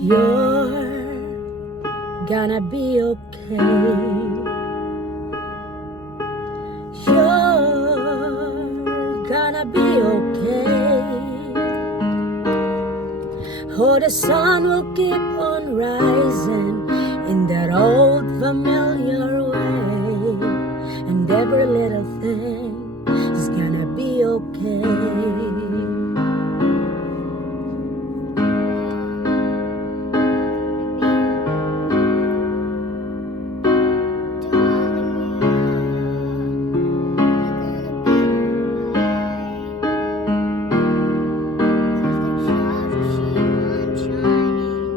You're gonna be okay. You're gonna be okay. Oh, the sun will keep on rising in that old familiar way, and every little thing is gonna be okay.